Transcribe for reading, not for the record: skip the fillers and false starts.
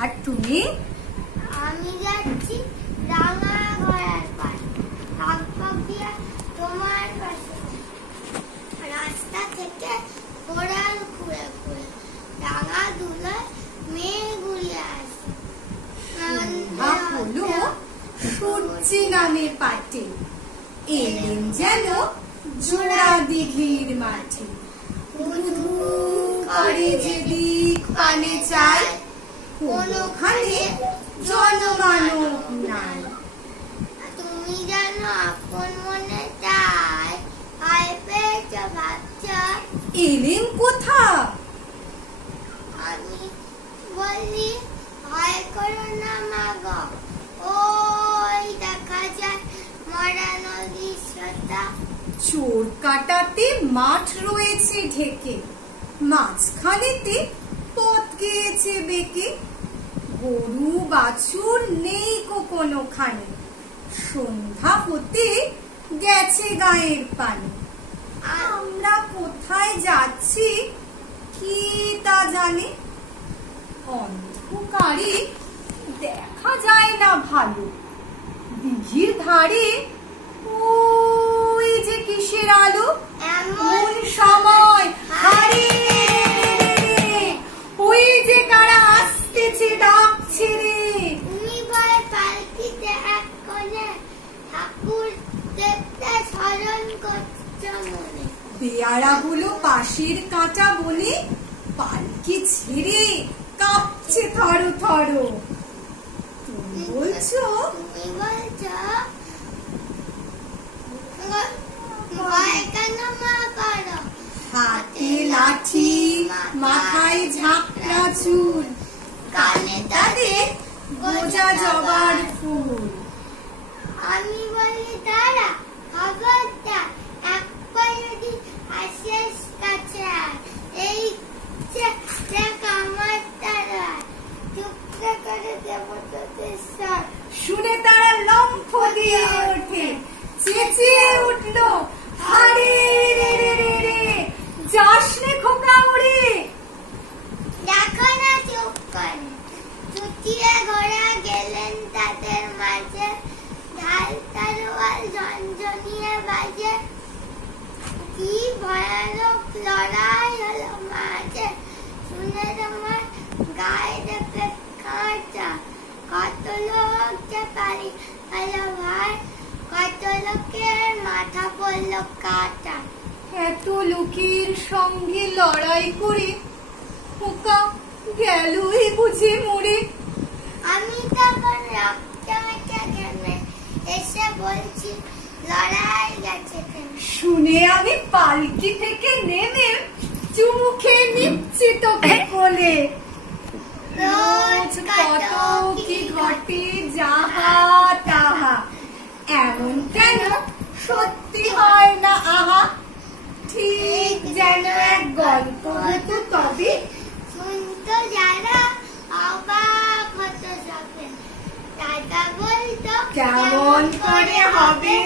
আর তুমি? আমি যাচ্ছি রাঙা ঘোড়ার পাশ, হাঁক দিয়ে তোমার পাশে। রাস্তা থেকে ঘোড়ার ঘুরে ঘুরে রাঙা দুলায় মেয়ে ঘুরিয়ে আসে। হলো সূর্যি নামে পাটে, এলেন যেন জোড়া দিঘির মাঠে। ধু করে যেদিক পানে চাই, কোনখানে জনমানব নাই। তুমি জানো আপন মনে চাই, হায় পেয়েছ বাচ্চা। এলেন কোথা? আমি বলি ভয় করো না মাগো, ওই দেখা যায় মরা নদীর সোতা। চোর কাটাতে মাঠ রয়েছে ঢেকে, মাঝখানেতে পথ গিয়েছে বেঁকে। গরু বাছুর নেই কোনোখানে, সন্ধ্যা হতে গেছে গায়ের পানে। আমরা কোথায় যাচ্ছি কি তা জানে, অন্ধকারে দেখা যায় না ভালো। দিঘির ধারে ওই যে কিসের আলো, এমন সময় হারে ওই যে কারা আসতেছে ডাকছে রে। তুমি ভয় পালকিতে এক কোণে ঠাকুর দেখতে স্মরণ করছো মনে। পেয়ারাগুলো পাশের কাঁটা বলে পালকি ছেড়ে কাঁপছে থর থর। তুমি বলছো ভয় কেন মা করো, হাতে লাঠি মাথায় ঝাঁকড়া চুল, কানে তাদের গোজা জবার ফুল। আমি বলি দাঁড়া খবরদার, একবার যদি আসিস কাছে এই দেখ আমার তারা চুপটা করে দেব তোদের সব। শুনে তারা লম্ফ দিয়ে ওঠে, চেঁচিয়ে উঠলো হারে রে রে রে রে, যাস নে খোকা উড়ে। দেখো না চুপ করে চুটিয়ে ঘোড়া গেলেন তাদের মাঝে, ঢাল তরোয়াল ঝনঝনিয়ে বাজে। কি ভয়ানক লড়াই হলো মাঝে, শুনে তোমার গায়ে দেবে কাঁটা। কত লোক যে পারি হলো ভাই, কত লোকের মাথা পড়লো কাটা। এত লোকের সঙ্গে লড়াই করে খোকা গেলই বুঝে মরে। আমি তখন রক্ত মেখে ঘেমে এসে বলছি লড়াই গেছে কেন। শুনে আমি পালকি থেকে নেমে চুমু খেয়ে নিচ্ছি তোকে কোলে। রোজ কত কি ঘটে যাহা তাহা, এমন কেন সত্যি হয় না আহা। ঠিক যেন এক গল্প হতো তবে, শুনতো যারা অবাক হতো সবে। দাদা বলতো কেমন করে হবে